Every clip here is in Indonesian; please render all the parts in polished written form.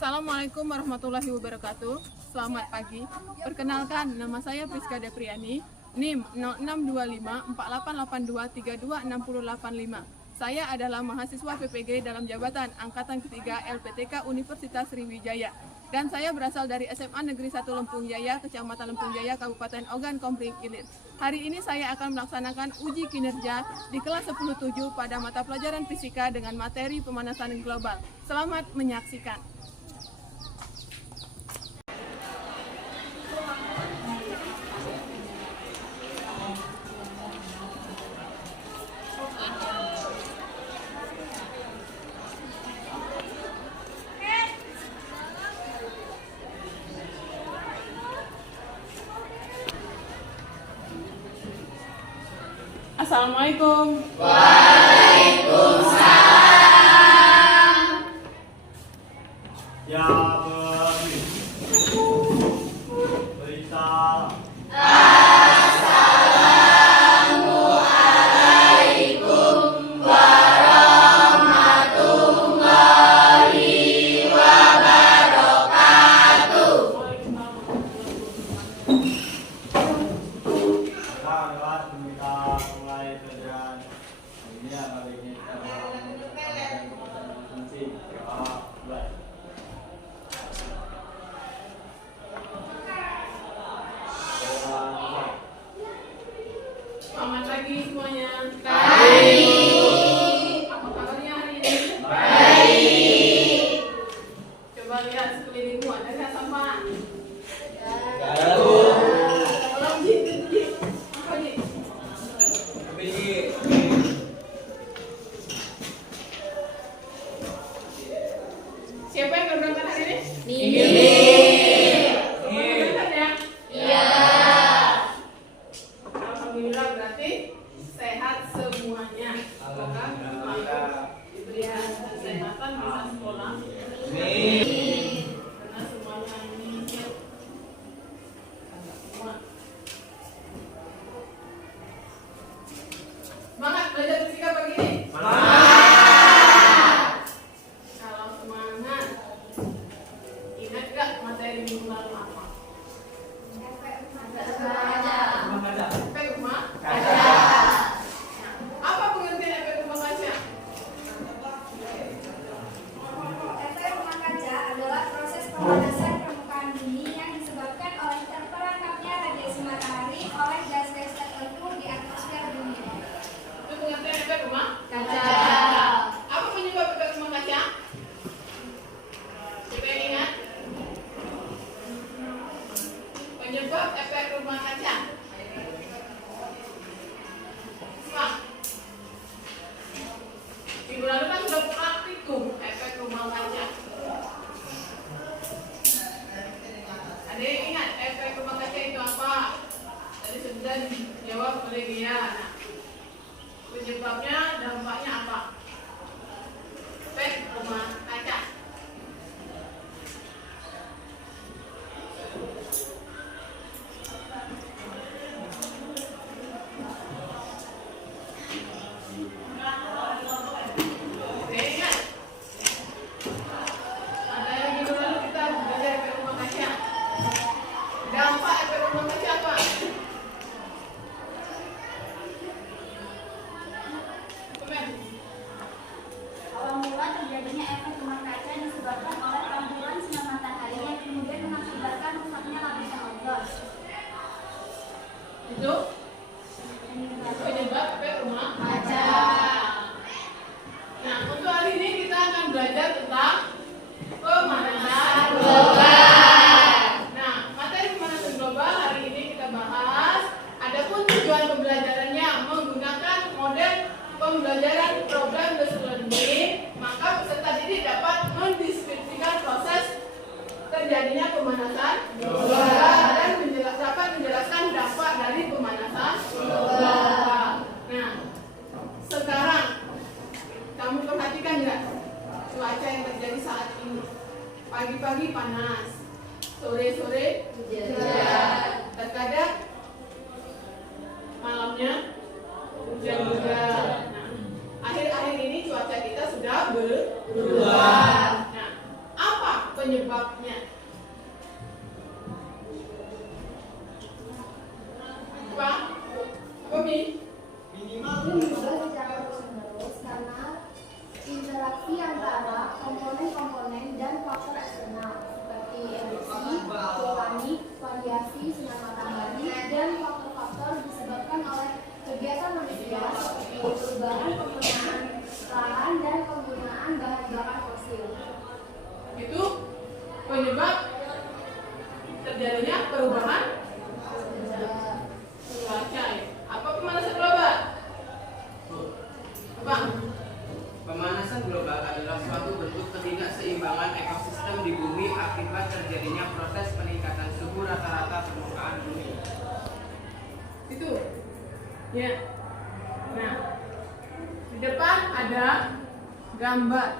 Assalamualaikum warahmatullahi wabarakatuh. Selamat pagi. Perkenalkan, nama saya Priska Depriani, NIM 06254882326085. Saya adalah mahasiswa PPG dalam jabatan Angkatan Ketiga LPTK Universitas Sriwijaya. Dan saya berasal dari SMA Negeri 1 Lempung Jaya, Kecamatan Lempung Jaya, Kabupaten Ogan Komering Ilir. Hari ini saya akan melaksanakan uji kinerja di kelas 10-7 pada mata pelajaran fisika dengan materi pemanasan global. Selamat menyaksikan. Assalamualaikum. Waalaikumsalam. Ya Bani, berita. Assalamualaikum warahmatullahi wabarakatuh. Lewat kita mulai pelajaran ini hari ini kita pelajaran fungsi. Mulai. Selamat pagi semuanya. Baik. Apa kabarnya hari ini? Baik. Coba lihat sekelilingmu, ada nggak sampah? Baru. Tolong Ji. Apa Ji? Siapa yang berangkat hari ini? Ini. Berangkat ya? Iya. Alhamdulillah, berarti sehat semuanya. Semoga diberi kesehatan bisa sekolah. Karena semuanya ini siap. Semua. Semangat belajar fisika pagi ini. Kalau semangat, ingat gak materi minggu lalu apa? Efek rumah kaca. Nah, apa pengertian efek rumah kaca? Efek rumah kaca adalah proses pemanasan permukaan bumi yang disebabkan oleh terperangkapnya radiasi matahari oleh gas-gas tertentu di atmosfer bumi. Itu pengertian efek rumah Kaca. Apa penyebab efek rumah kaca? Siapa yang ingat? Penyebab efek rumah kaca. Simak. Minggu lalu kan sudah praktikum efek rumah kaca. Ada yang ingat efek rumah kaca itu apa? Tadi sudah dijawab oleh dia. Nah, penyebabnya, dampaknya apa? Efek rumah kaca. Oke, ingat? Ada yang minggu lalu kita belajar efek rumah kaca. Dampak efek rumah kaca apa? Komen. Awal mula terjadinya efek rumah kaca disebabkan oleh pantulan sinar matahari yang kemudian mengakibatkan rusaknya lapisan ozon. Itu penyebab efek rumah Kaca. Nah, untuk hari ini kita akan belajar tentang pemanasan Global. Nah, materi pemanasan global hari ini kita bahas. Adapun tujuan pembelajarannya menggunakan model pembelajaran problem-based learning, maka peserta didik dapat mendeskripsikan proses terjadinya pemanasan global dan dapat menjelaskan dampak dari pemanasan global. Nah, sekarang kamu perhatikan nggak cuaca yang terjadi saat ini? Pagi-pagi panas, sore-sore hujan, terkadang malamnya hujan juga. Nah, akhir-akhir ini cuaca kita sudah berubah. Nah, apa penyebab perubahan penggunaan lahan dan penggunaan bahan bakar fosil. Itu penyebab terjadinya perubahan cuaca. Apa pemanasan global? Apa? Pemanasan global adalah suatu bentuk ketidakseimbangan ekosistem di bumi akibat terjadinya proses peningkatan suhu rata-rata permukaan bumi. Itu. Ya. Nah, di depan ada gambar.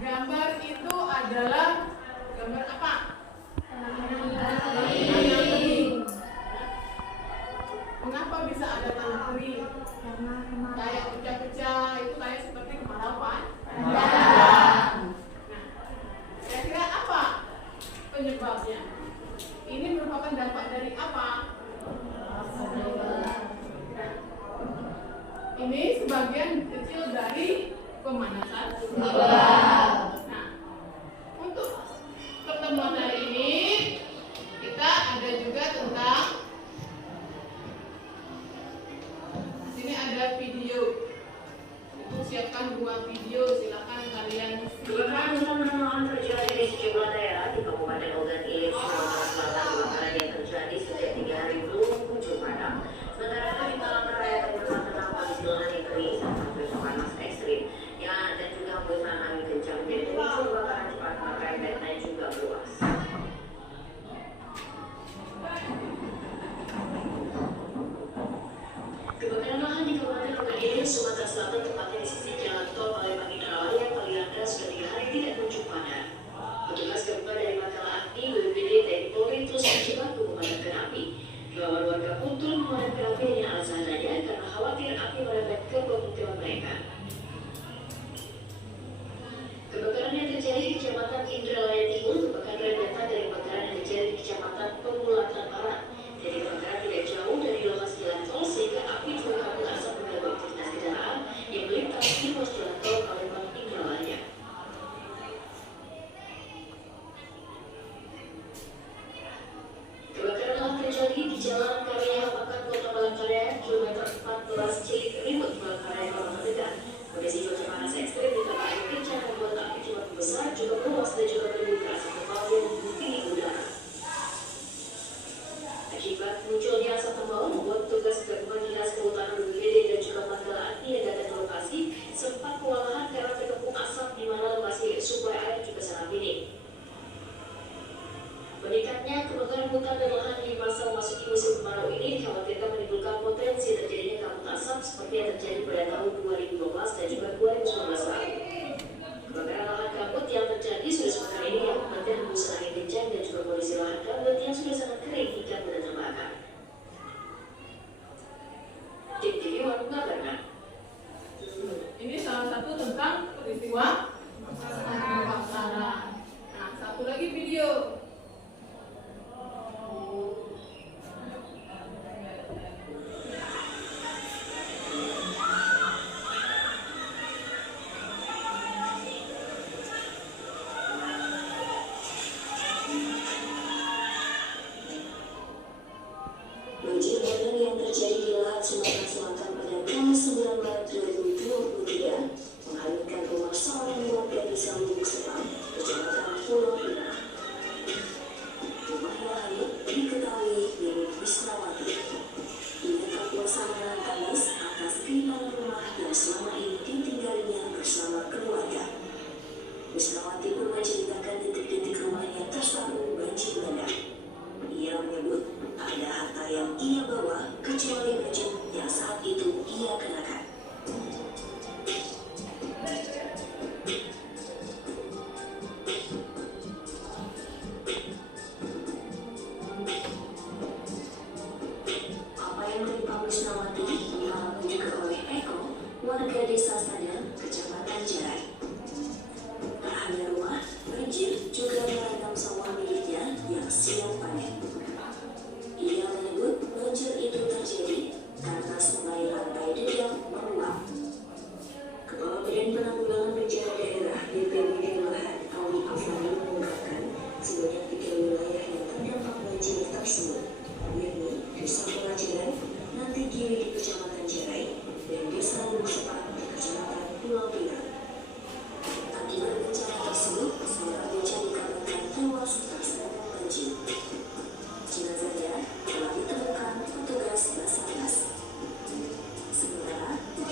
Gambar itu adalah gambar apa? Tanah kering. Mengapa bisa ada tanah kering? Kayak pecah-pecah itu kayak seperti kemarau kan? Nah, kira-kira apa penyebabnya? Ini merupakan dampak dari apa? Ini sebagian kecil dari pemanasan global. Nah, untuk pertemuan hari ini kita ada juga tentang sini ada video. Itu siapkan 2 video, silakan kalian Kebakaran hutan terjadi di sejumlah daerah di Kabupaten Ogan Ilir, Sumatera Selatan. Kebakaran yang terjadi sejak 3 hari belum kunjung padam. Sementara itu di Palangkaraya terdapat terdapat istilah yang kering sampai panas ekstrim. Dan juga hembusan angin kencang menjadi pemicu kebakaran cepat merembet dan juga meluas. Kebakaran lahan di Kabupaten Ogan Ilir, Sumatera Selatan, tepatnya di sisi jalan tol Palembang Indralaya, Kalianda, sudah 3 hari tidak kunjung padam. Petugas gabungan dari Makalah Agni, BPBD, TNI Polri terus berjibaku memadamkan api. Relawan warga pun turun memadamkan api dengan alasan adanya karena khawatir api merembet ke pemukiman mereka. Kebakaran yang terjadi di Kecamatan Indralaya Timur merupakan rentetan dari kebakaran yang terjadi di Kecamatan Pemulatan Barat. Jadi kebakaran tidak jauh dari lokasi jalan tol sehingga api juga kabut asap mengganggu aktivitas kendaraan yang melintas di pos jalan tol Palembang Indralaya. Kebakaran lahan terjadi di Jalan Karya Hapakan Kota Palangkaraya, kilometer 14 Cilik Rimut, Palangkaraya, Kota Tegal. Kondisi cuaca panas ekstrim ditambah angin kencang membuat api cepat membesar, juga meluas dan juga menimbulkan asap tebal yang mengelilingi udara. Akibat munculnya asap tebal membuat petugas gabungan dinas kehutanan BPBD dan juga Makalah Agni yang datang ke lokasi sempat kewalahan karena terkepung asap di mana lokasi suplai air juga sangat minim. Meningkatnya kebakaran hutan dan lahan di masa memasuki musim kemarau ini dikhawatirkan menimbulkan potensi terjadinya kabut asap seperti yang terjadi pada tahun 2012 dan juga 2019 lalu. Kebakaran lahan gambut yang terjadi sudah sepekan ini yang menyebabkan hembusan angin kencang dan juga kondisi lahan gambut yang sudah sangat kering hingga mudah terbakar. Tim TV One mengabarkan. ini salah satu tentang peristiwa kebakaran. Nah, satu lagi video. Banjir bandang yang terjadi di lahan Sumatera Selatan pada Kamis 9 Maret 2023 menghanyutkan rumah seorang warga di Lubuk Sepang, Kecamatan Pulau Pinang. Rumah yang hanyut diketahui milik Wisnawati. Ia tak kuasa menahan tangis atas kehilangan rumah yang selama ini ditinggalinya bersama keluarga. Wisnawati pun menceritakan detik-detik rumahnya tersapu banjir bandang. Ia menyebut ada harta yang ia bawa kecuali baju yang saat itu ia kenakan. Apa yang menimpa Wisnawati dialami juga oleh Eko, warga desa Sadang, Kecamatan Jarai. Tak hanya rumah, banjir juga merendam sawah miliknya yang siap panen. Ia menyebut banjir itu terjadi karena sungai lantai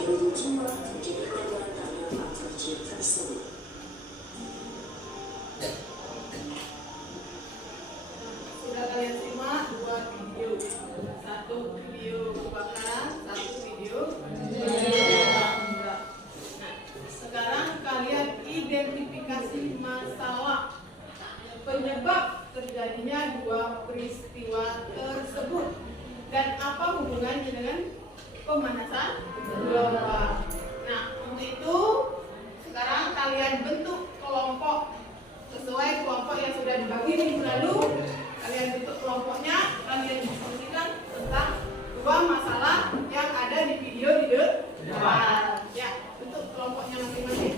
jiwa menjadi korban karena faktor J tersebut. Sudah kalian simak 2 video, 1 video kebakaran, 1 video Nah, sekarang kalian identifikasi masalah penyebab terjadinya 2 peristiwa tersebut dan apa hubungannya dengan pemanasan global. Nah, untuk itu sekarang kalian bentuk kelompok sesuai kelompok yang sudah dibagi minggu lalu. Kalian bentuk kelompoknya, kalian diskusikan tentang 2 masalah yang ada di video di depan. Ya, bentuk kelompoknya masing-masing.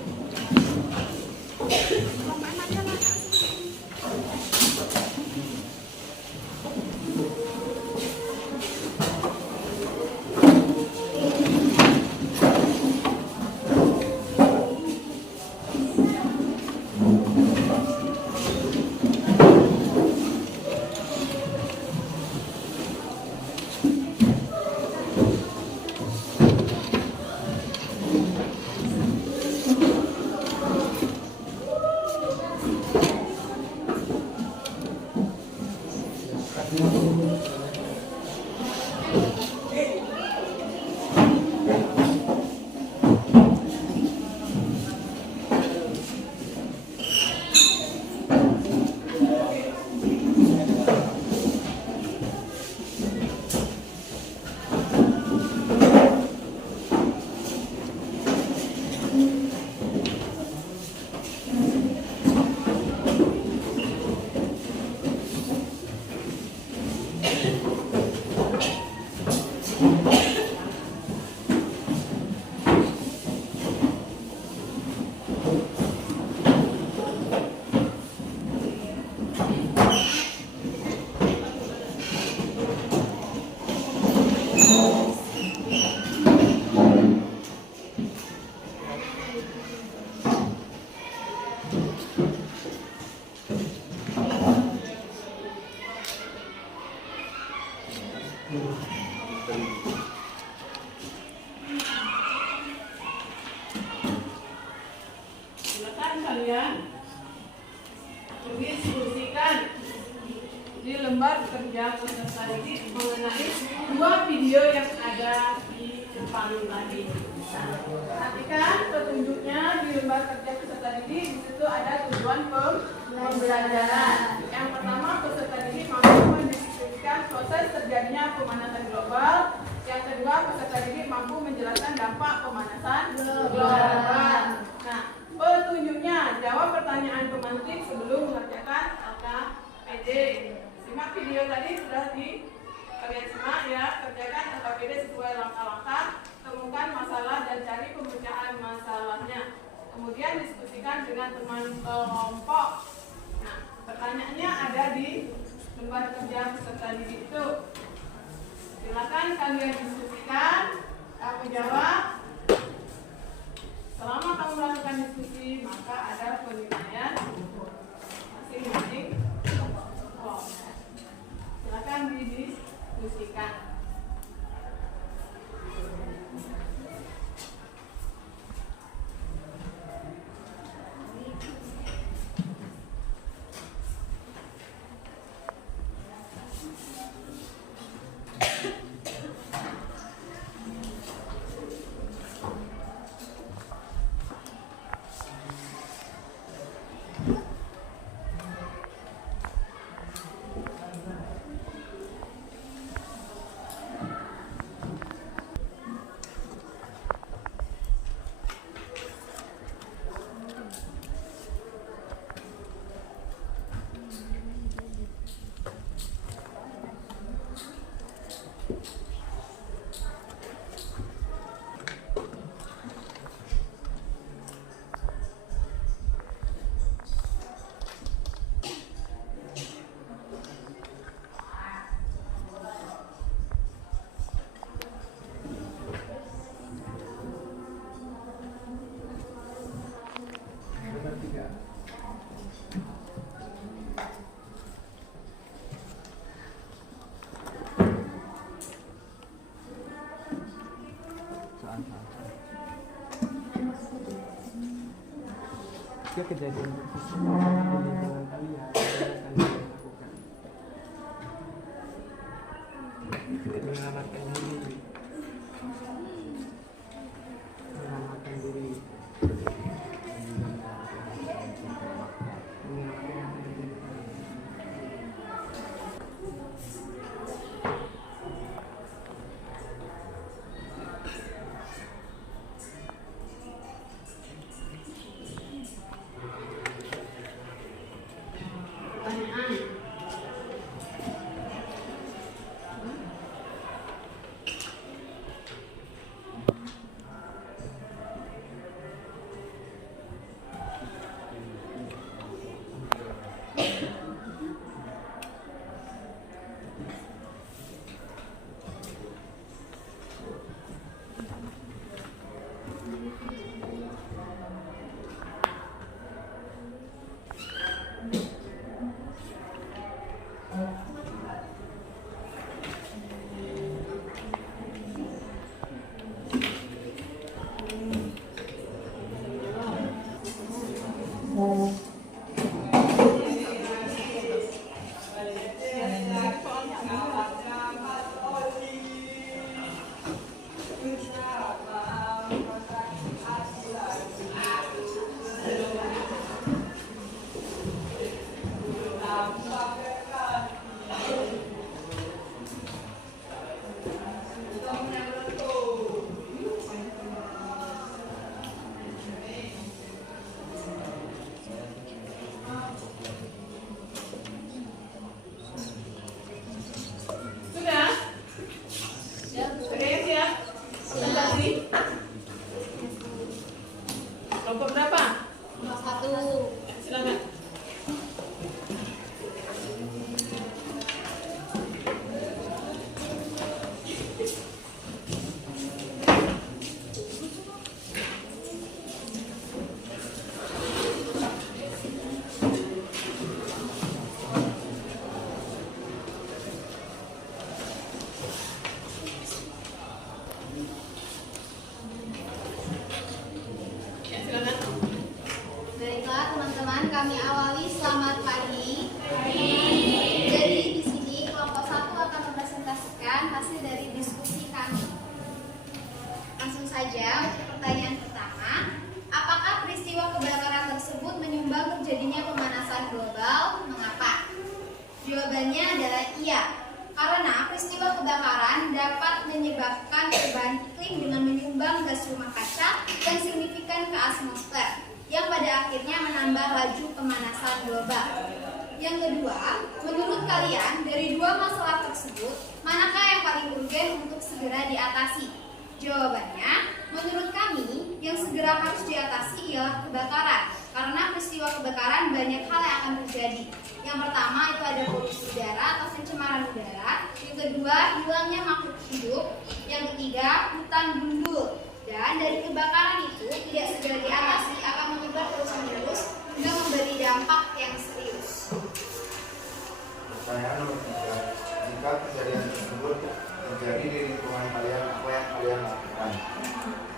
Silakan kalian diskusikan di lembar kerja peserta didik mengenai 2 video yang ada di depan tadi. Perhatikan petunjuknya di lembar kerja peserta didik. Di situ ada tujuan pembelajaran. Yang pertama, peserta didik mampu mendeskripsikan proses terjadinya pemanasan global. Yang kedua, peserta didik mampu menjelaskan dampak pemanasan global. Nah, petunjuknya, jawab pertanyaan pemantik sebelum mengerjakan LKPD. Simak video tadi sudah kalian simak ya. Kerjakan LKPD sesuai langkah-langkah. Temukan masalah dan cari pemecahan masalahnya. Kemudian diskusikan dengan teman kelompok. Nah, pertanyaannya ada di lembar kerja peserta didik itu. Silakan kalian diskusikan. Kamu jawab. Selama kamu melakukan diskusi, maka ada penilaian masing-masing kelompok. Silakan didiskusikan. Jika kejadian tersebut terjadi di lingkungan kalian, apa yang akan kalian lakukan? Menyelamatkan diri. Menyelamatkan diri. Kelompok berapa? 1. Silakan. Ya, silakan. Baiklah teman-teman, kami awali. Selamat pagi. Jadi di sini kelompok 1 akan mempresentasikan hasil dari diskusi kami. Langsung saja untuk pertanyaan pertama, apakah peristiwa kebakaran tersebut menyumbang terjadinya pemanasan global? Mengapa? Jawabannya adalah iya. Karena peristiwa kebakaran dapat menyebabkan perubahan iklim dengan menyumbang gas rumah kaca yang signifikan ke atmosfer, yang pada akhirnya menambah laju pemanasan global. Yang kedua, menurut kalian dari dua masalah tersebut, manakah yang paling urgen untuk segera diatasi? Jawabannya, menurut kami, yang segera harus diatasi ialah kebakaran. Karena peristiwa kebakaran banyak hal yang akan terjadi. Yang pertama itu ada polusi udara atau pencemaran udara. Yang kedua, hilangnya makhluk hidup. Yang ketiga, hutan gundul. Dan dari kebakaran itu tidak segera diatasi akan menyebar terus-menerus hingga memberi dampak yang serius. Pertanyaan nomor 3. Jika kejadian tersebut terjadi di lingkungan kalian, apa yang kalian lakukan?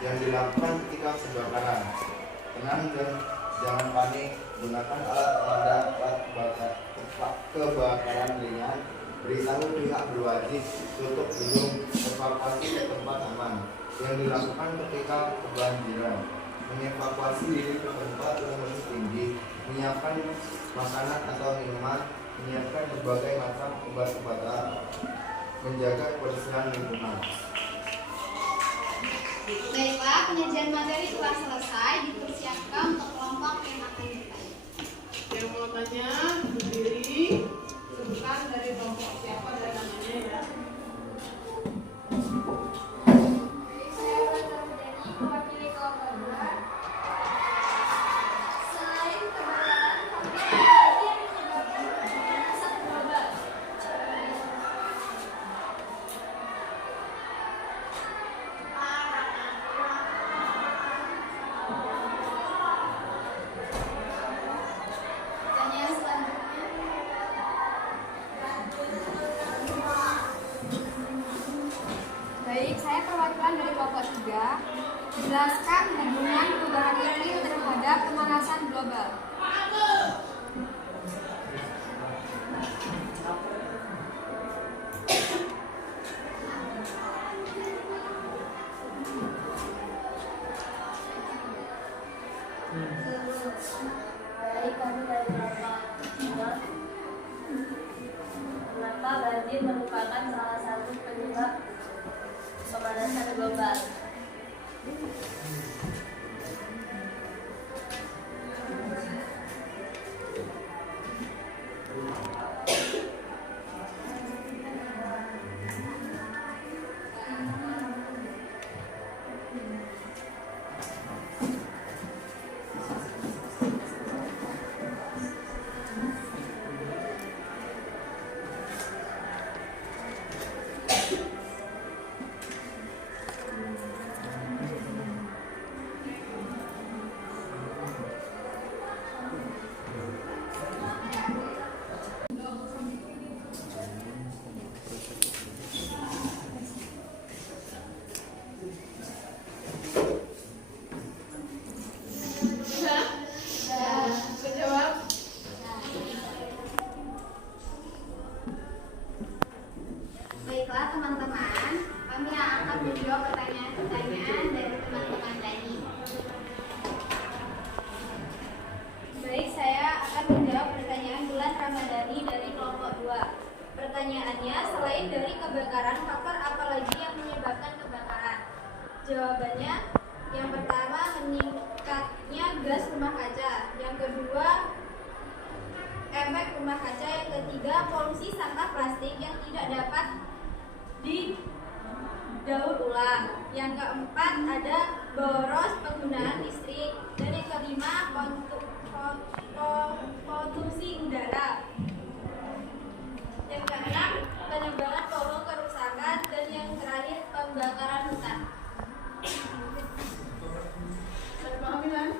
Yang dilakukan ketika kebakaran: tenang dan jangan panik. Gunakan alat pemadam kebakaran ringan. Beritahu pihak berwajib, tutup gedung, evakuasi ke tempat aman. Yang dilakukan ketika kebanjiran: mengevakuasi diri ke tempat yang lebih tinggi, menyiapkan makanan atau minuman, menyiapkan berbagai macam obat-obatan, menjaga kebersihan lingkungan. Baiklah, penyajian materi telah selesai. Dipersiapkan untuk kelompok yang akan bertanya. Yang mau tanya berdiri, sebutkan dari kelompok siapa dan namanya ya. Saya Wulandari, mewakili kelompok 2. Selain kebakaran, faktor apa lagi yang menyebabkan pemanasan global? Pertanyaan selanjutnya, Jelaskan hubungan perubahan iklim terhadap pemanasan global. Baik, kami dari kelompok 2. Mengapa banjir merupakan salah satu penyebab pemanasan global? Menjawab. Baiklah teman-teman, kami akan menjawab pertanyaan-pertanyaan dari teman-teman tadi. Baik, saya akan menjawab pertanyaan Bulan Ramadhani dari kelompok 2. Pertanyaannya, selain dari kebakaran, faktor apa lagi yang menyebabkan kebakaran? Jawabannya, yang pertama meningkatnya gas rumah kaca, yang kedua efek rumah kaca, yang ketiga polusi sampah plastik yang tidak dapat didaur ulang, yang keempat ada boros penggunaan listrik, dan yang kelima polusi udara, yang keenam penyebaran volume kerusakan, dan yang terakhir pembakaran hutan. Pahami kan?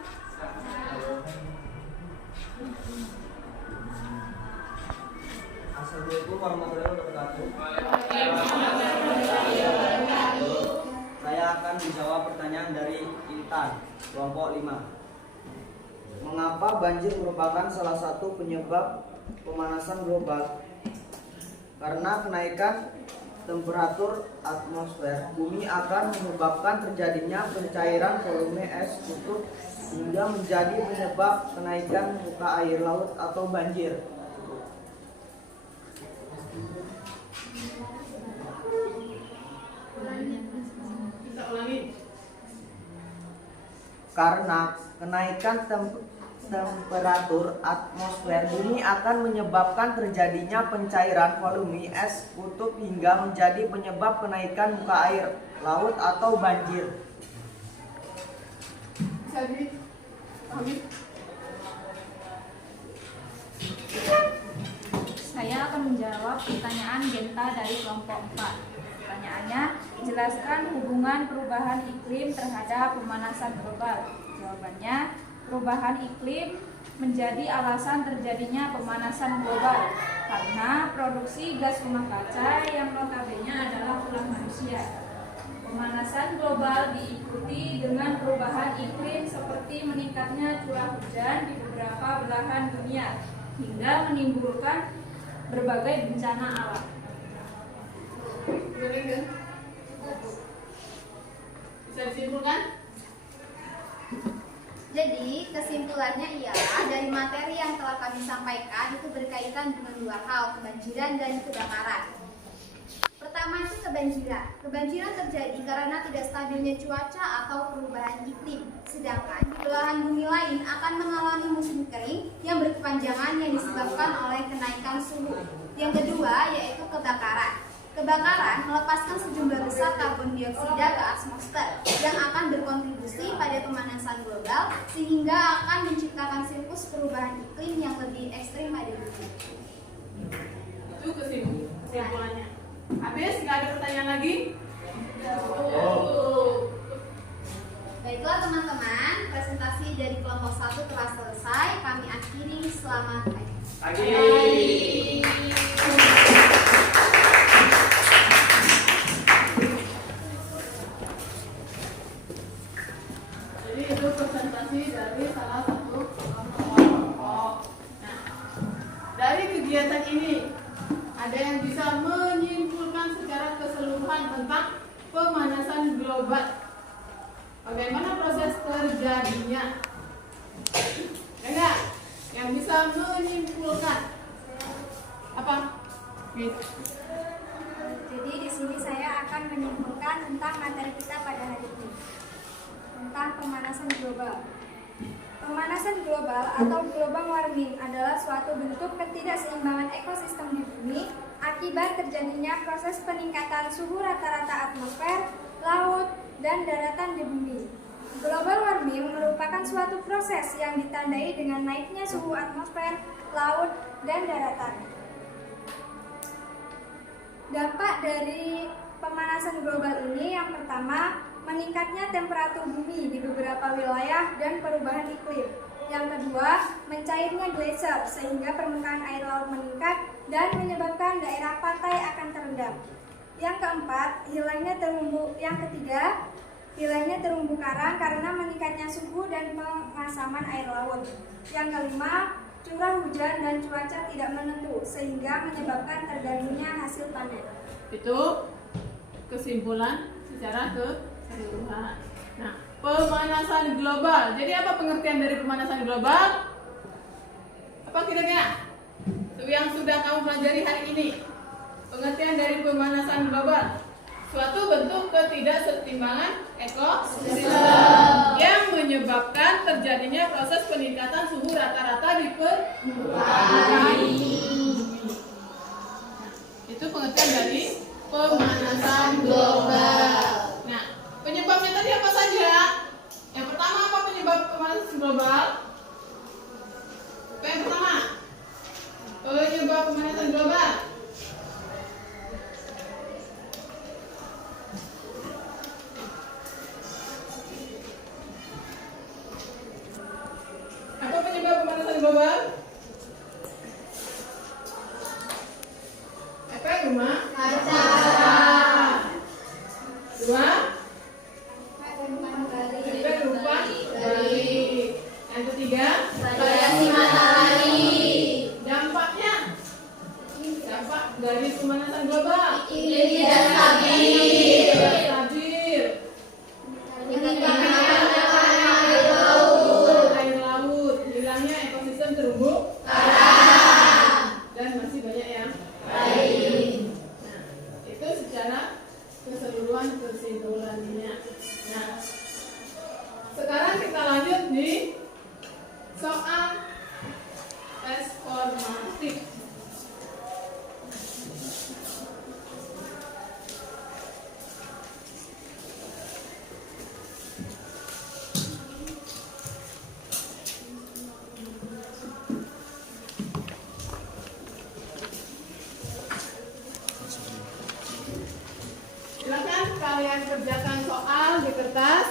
Assalamualaikum warahmatullahi wabarakatuh. Saya akan menjawab pertanyaan dari Intan, kelompok 5. Mengapa banjir merupakan salah satu penyebab pemanasan global? Karena kenaikan temperatur atmosfer bumi akan menyebabkan terjadinya pencairan volume es kutub hingga menjadi penyebab kenaikan muka air laut atau banjir. Bisa ulangi. Karena kenaikan temperatur atmosfer bumi akan menyebabkan terjadinya pencairan volume es kutub hingga menjadi penyebab kenaikan muka air laut atau banjir. Bisa dipahami? Saya akan menjawab pertanyaan Genta dari kelompok 4. Pertanyaannya, jelaskan hubungan perubahan iklim terhadap pemanasan global. Jawabannya, perubahan iklim menjadi alasan terjadinya pemanasan global karena produksi gas rumah kaca yang notabene adalah ulah manusia. Pemanasan global diikuti dengan perubahan iklim seperti meningkatnya curah hujan di beberapa belahan dunia hingga menimbulkan berbagai bencana alam. Bisa disimpulkan? Jadi kesimpulannya ialah dari materi yang telah kami sampaikan itu berkaitan dengan dua hal, kebanjiran dan kebakaran. Pertama itu kebanjiran. Kebanjiran terjadi karena tidak stabilnya cuaca atau perubahan iklim. Sedangkan di belahan bumi lain akan mengalami musim kering yang berkepanjangan yang disebabkan oleh kenaikan suhu. Yang kedua yaitu kebakaran. Kebakaran melepaskan sejumlah besar karbon dioksida ke atmosfer yang akan berkontribusi pada pemanasan global sehingga akan menciptakan siklus perubahan iklim yang lebih ekstrim pada bumi. Itu kesimpulannya. Habis, nggak ada pertanyaan lagi? Baiklah teman-teman, presentasi dari kelompok 1 telah selesai. Kami akhiri, selamat pagi. terjadinya. Enggak? Yang bisa menyimpulkan apa? Gitu. Jadi di sini saya akan menyimpulkan tentang materi kita pada hari ini, tentang pemanasan global. Pemanasan global atau global warming adalah suatu bentuk ketidakseimbangan ekosistem di bumi akibat terjadinya proses peningkatan suhu rata-rata atmosfer, laut, dan daratan di bumi. Global warming merupakan suatu proses yang ditandai dengan naiknya suhu atmosfer, laut, dan daratan. Dampak dari pemanasan global ini yang pertama, meningkatnya temperatur bumi di beberapa wilayah dan perubahan iklim. Yang kedua, mencairnya gletser sehingga permukaan air laut meningkat dan menyebabkan daerah pantai akan terendam. Yang keempat, hilangnya terumbu karang karena meningkatnya suhu dan pengasaman air laut. Yang kelima, curah hujan dan cuaca tidak menentu sehingga menyebabkan terganggunya hasil panen. Itu kesimpulan secara keseluruhan. Nah, pemanasan global. Jadi apa pengertian dari pemanasan global? Apa kira-kira? Yang sudah kamu pelajari hari ini. Pengertian dari pemanasan global. Suatu bentuk ketidakseimbangan ekosistem yang menyebabkan terjadinya proses peningkatan suhu rata-rata di permukaan bumi. Itu pengertian dari pemanasan global. Nah, penyebabnya tadi apa saja? Yang pertama, apa penyebab pemanasan global? Apa yang pertama? Penyebab pemanasan global. Apa penyebab pemanasan global? Apa yang rumah? Kaca. Dua. Efek rupa balik. Yang ketiga, radiasi matahari. Dampaknya, dampak dari pemanasan global. Iklim tidak stabil. Air laut, hilangnya ekosistem terumbu karang, dan masih banyak yang lain. Nah, itu secara keseluruhan kesimpulannya. Nah, sekarang kita lanjut di soal tes formatif. Silakan kalian kerjakan soal di kertas.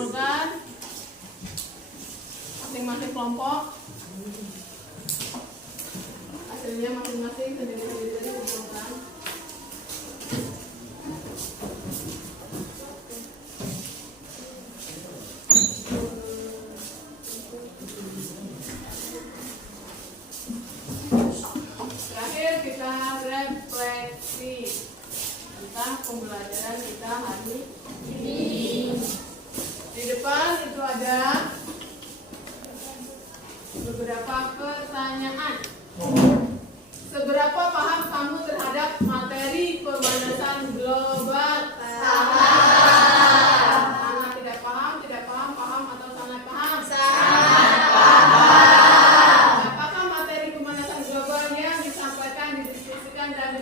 dikumpulkan masing-masing kelompok. Hasilnya masing-masing sendiri-sendiri tadi dikumpulkan. Terakhir kita refleksi tentang pembelajaran kita hari ini. Di depan itu ada beberapa pertanyaan. Seberapa paham kamu terhadap materi pemanasan global? Sangat tidak paham, paham atau sangat paham? Sangat paham. Apakah materi pemanasan global yang disampaikan, didiskusikan dan